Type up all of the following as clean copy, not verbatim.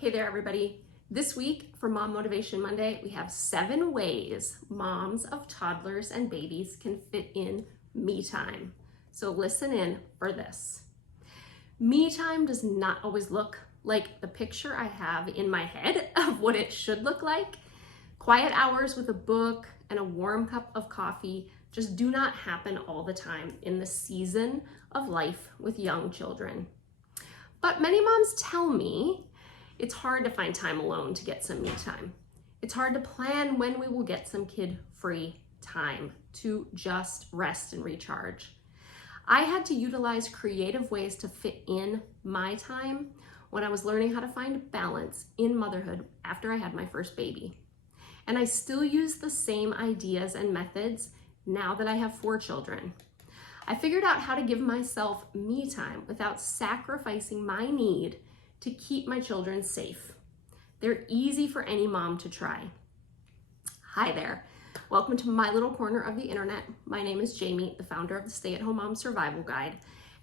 Hey there, everybody. This week for Mom Motivation Monday, we have 7 ways moms of toddlers and babies can fit in me time. So listen in for this. Me time does not always look like the picture I have in my head of what it should look like. Quiet hours with a book and a warm cup of coffee just do not happen all the time in the season of life with young children. But many moms tell me it's hard to find time alone to get some me time. It's hard to plan when we will get some kid-free time to just rest and recharge. I had to utilize creative ways to fit in my time when I was learning how to find balance in motherhood after I had my first baby. And I still use the same ideas and methods now that I have 4 children. I figured out how to give myself me time without sacrificing my need to keep my children safe. They're easy for any mom to try. Hi there. Welcome to my little corner of the internet. My name is Jamie, the founder of the Stay at Home Mom Survival Guide,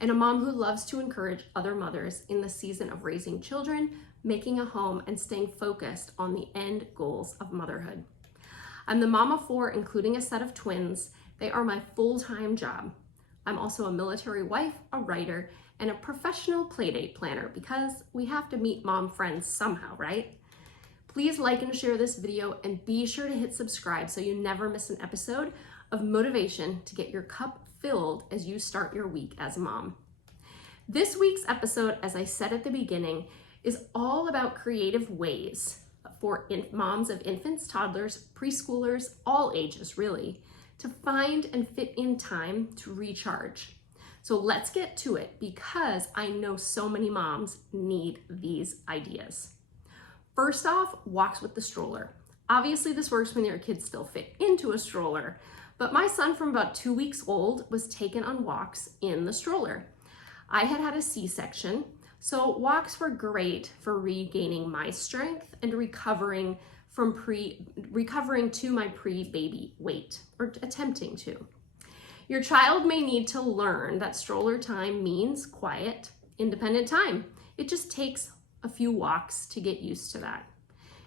and a mom who loves to encourage other mothers in the season of raising children, making a home, and staying focused on the end goals of motherhood. I'm the mom of 4, including a set of twins. They are my full-time job. I'm also a military wife, a writer, and a professional playdate planner because we have to meet mom friends somehow, right? Please like and share this video and be sure to hit subscribe so you never miss an episode of motivation to get your cup filled as you start your week as a mom. This week's episode, as I said at the beginning, is all about creative ways for moms of infants, toddlers, preschoolers, all ages really, to find and fit in time to recharge. So let's get to it because I know so many moms need these ideas. First off, walks with the stroller. Obviously this works when your kids still fit into a stroller, but my son from about 2 weeks old was taken on walks in the stroller. I had a C-section, so walks were great for regaining my strength and recovering to my pre-baby weight, or attempting to. Your child may need to learn that stroller time means quiet, independent time. It just takes a few walks to get used to that.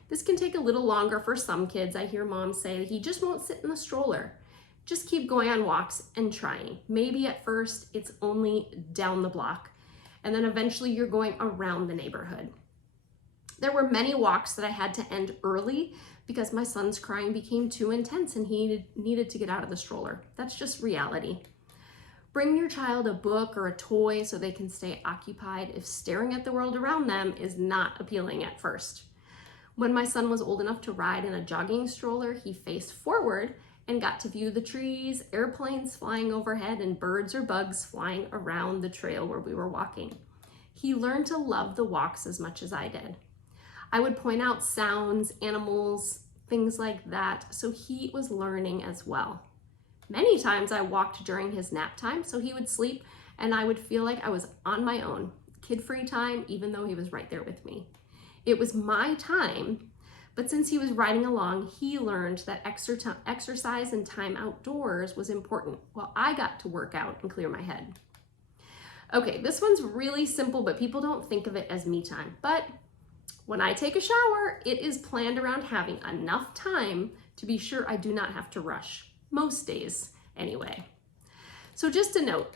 This can take a little longer for some kids. I hear moms say he just won't sit in the stroller. Just keep going on walks and trying. Maybe at first it's only down the block, and then eventually you're going around the neighborhood. There were many walks that I had to end early because my son's crying became too intense and he needed to get out of the stroller. That's just reality. Bring your child a book or a toy so they can stay occupied if staring at the world around them is not appealing at first. When my son was old enough to ride in a jogging stroller, he faced forward and got to view the trees, airplanes flying overhead, and birds or bugs flying around the trail where we were walking. He learned to love the walks as much as I did. I would point out sounds, animals, things like that, so he was learning as well. Many times I walked during his nap time, so he would sleep and I would feel like I was on my own, kid-free time, even though he was right there with me. It was my time, but since he was riding along, he learned that exercise and time outdoors was important while I got to work out and clear my head. Okay, this one's really simple, but people don't think of it as me time. But when I take a shower, it is planned around having enough time to be sure I do not have to rush, most days anyway. So just a note,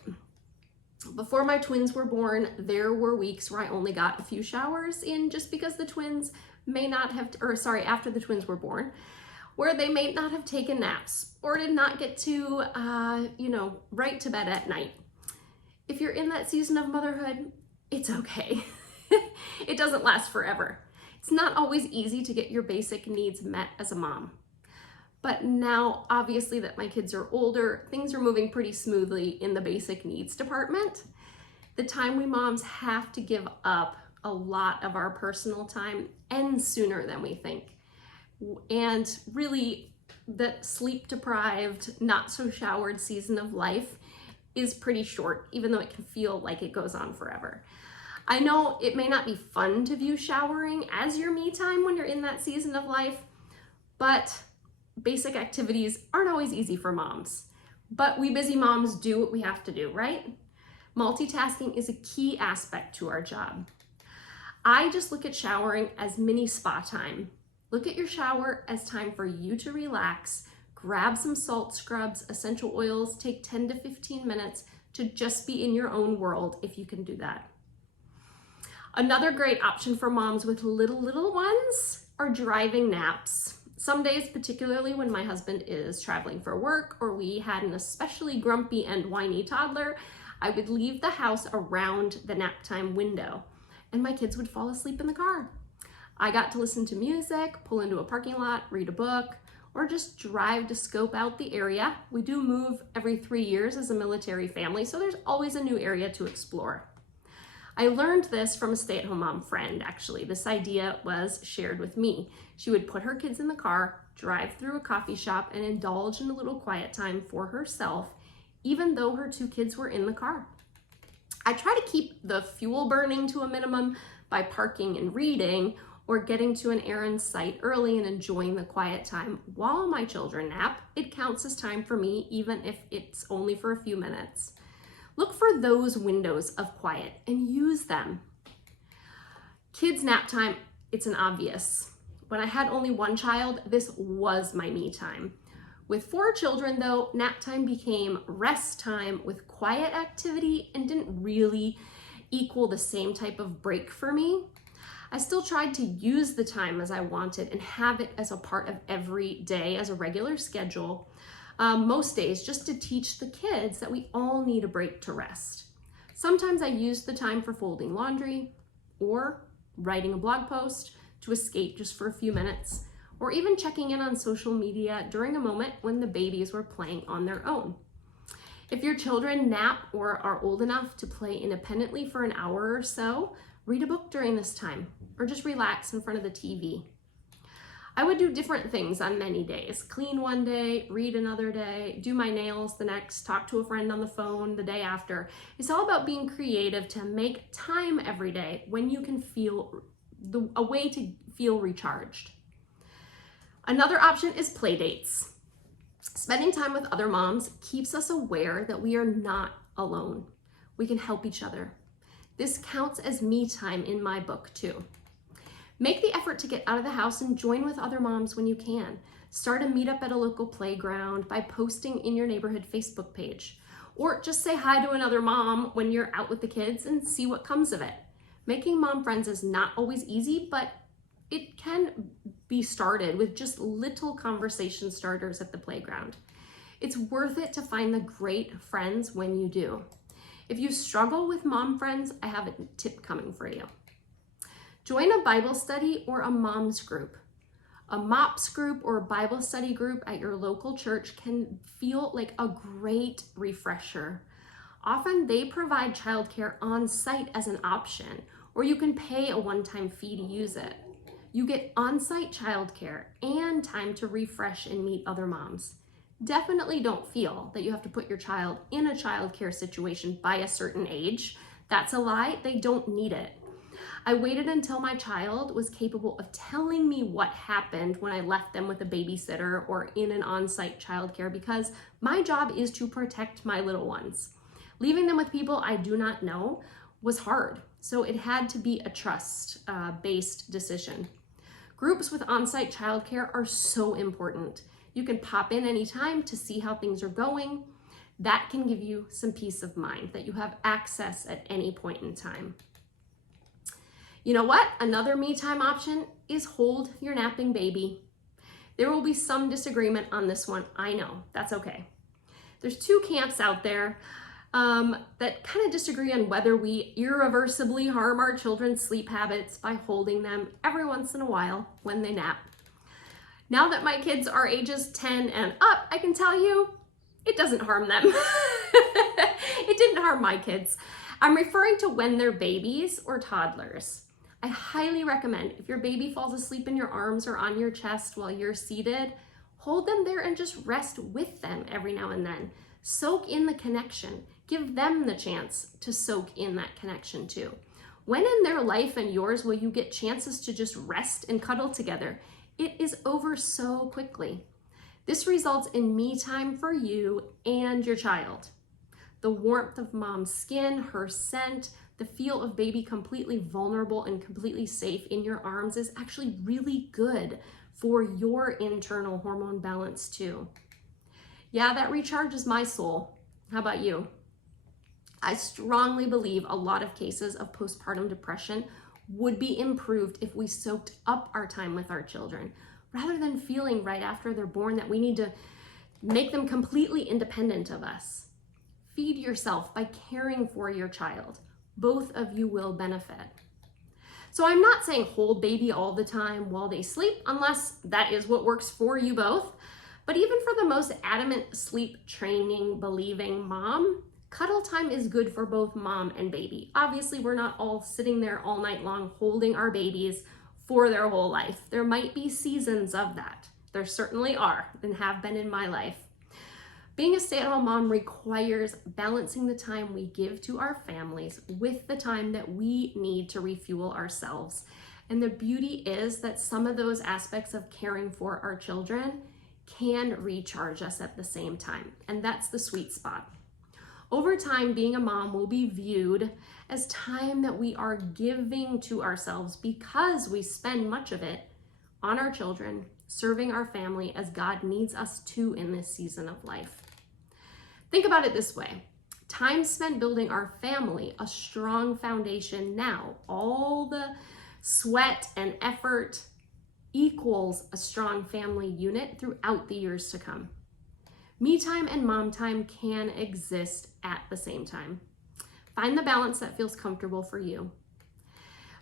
before my twins were born, there were weeks where I only got a few showers in just because the twins may not have, after the twins were born, where they may not have taken naps or did not get to, right to bed at night. If you're in that season of motherhood, it's okay. It doesn't last forever. It's not always easy to get your basic needs met as a mom. But now, obviously that my kids are older, things are moving pretty smoothly in the basic needs department. The time we moms have to give up a lot of our personal time ends sooner than we think. And really, the sleep-deprived, not-so-showered season of life is pretty short, even though it can feel like it goes on forever. I know it may not be fun to view showering as your me time when you're in that season of life, but basic activities aren't always easy for moms. But we busy moms do what we have to do, right? Multitasking is a key aspect to our job. I just look at showering as mini spa time. Look at your shower as time for you to relax, grab some salt scrubs, essential oils, take 10 to 15 minutes to just be in your own world if you can do that. Another great option for moms with little ones are driving naps. Some days, particularly when my husband is traveling for work or we had an especially grumpy and whiny toddler, I would leave the house around the nap time window and my kids would fall asleep in the car. I got to listen to music, pull into a parking lot, read a book, or just drive to scope out the area. We do move every 3 years as a military family, so there's always a new area to explore. I learned this from a stay-at-home mom friend, actually. This idea was shared with me. She would put her kids in the car, drive through a coffee shop, and indulge in a little quiet time for herself, even though her 2 kids were in the car. I try to keep the fuel burning to a minimum by parking and reading, or getting to an errand site early and enjoying the quiet time while my children nap. It counts as time for me, even if it's only for a few minutes. Look for those windows of quiet and use them. Kids nap time, it's an obvious. When I had only 1 child, this was my me time. With 4 children though, nap time became rest time with quiet activity and didn't really equal the same type of break for me. I still tried to use the time as I wanted and have it as a part of every day as a regular schedule, most days, just to teach the kids that we all need a break to rest. Sometimes I used the time for folding laundry or writing a blog post to escape just for a few minutes, or even checking in on social media during a moment when the babies were playing on their own. If your children nap or are old enough to play independently for an hour or so, read a book during this time, or just relax in front of the TV. I would do different things on many days. Clean one day, read another day, do my nails the next, talk to a friend on the phone the day after. It's all about being creative to make time every day when you can feel a way to feel recharged. Another option is play dates. Spending time with other moms keeps us aware that we are not alone. We can help each other. This counts as me time in my book too. Make the effort to get out of the house and join with other moms when you can. Start a meetup at a local playground by posting in your neighborhood Facebook page. Or just say hi to another mom when you're out with the kids and see what comes of it. Making mom friends is not always easy, but it can be started with just little conversation starters at the playground. It's worth it to find the great friends when you do. If you struggle with mom friends, I have a tip coming for you. Join a Bible study or a mom's group. A MOPS group or Bible study group at your local church can feel like a great refresher. Often they provide childcare on site as an option, or you can pay a one-time fee to use it. You get on-site childcare and time to refresh and meet other moms. Definitely don't feel that you have to put your child in a childcare situation by a certain age. That's a lie. They don't need it. I waited until my child was capable of telling me what happened when I left them with a babysitter or in an on-site childcare because my job is to protect my little ones. Leaving them with people I do not know was hard, so it had to be a trust-based decision. Groups with on-site childcare are so important. You can pop in anytime to see how things are going. That can give you some peace of mind that you have access at any point in time. You know what? Another me time option is hold your napping baby. There will be some disagreement on this one. I know, that's okay. There's 2 camps out there that kind of disagree on whether we irreversibly harm our children's sleep habits by holding them every once in a while when they nap. Now that my kids are ages 10 and up, I can tell you it doesn't harm them. It didn't harm my kids. I'm referring to when they're babies or toddlers. I highly recommend if your baby falls asleep in your arms or on your chest while you're seated, hold them there and just rest with them every now and then. Soak in the connection. Give them the chance to soak in that connection too. When in their life and yours will you get chances to just rest and cuddle together? It is over so quickly. This results in me time for you and your child. The warmth of mom's skin, her scent, The feel of baby completely vulnerable and completely safe in your arms is actually really good for your internal hormone balance too. Yeah, that recharges my soul. How about you? I strongly believe a lot of cases of postpartum depression would be improved if we soaked up our time with our children, rather than feeling right after they're born that we need to make them completely independent of us. Feed yourself by caring for your child. Both of you will benefit. So I'm not saying hold baby all the time while they sleep, unless that is what works for you both. But even for the most adamant sleep training, believing mom, cuddle time is good for both mom and baby. Obviously, we're not all sitting there all night long holding our babies for their whole life. There might be seasons of that. There certainly are and have been in my life. Being a stay-at-home mom requires balancing the time we give to our families with the time that we need to refuel ourselves. And the beauty is that some of those aspects of caring for our children can recharge us at the same time. And that's the sweet spot. Over time, being a mom will be viewed as time that we are giving to ourselves because we spend much of it on our children, serving our family as God needs us to in this season of life. Think about it this way. Time spent building our family a strong foundation now, all the sweat and effort equals a strong family unit throughout the years to come. Me time and mom time can exist at the same time. Find the balance that feels comfortable for you.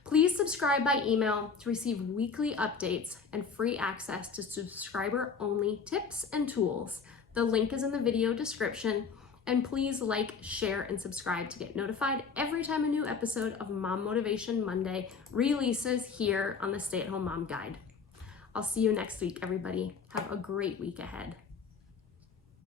Please subscribe by email to receive weekly updates and free access to subscriber-only tips and tools. The link is in the video description. And please like, share, and subscribe to get notified every time a new episode of Mom Motivation Monday releases here on the Stay at Home Mom Guide. I'll see you next week, everybody. Have a great week ahead.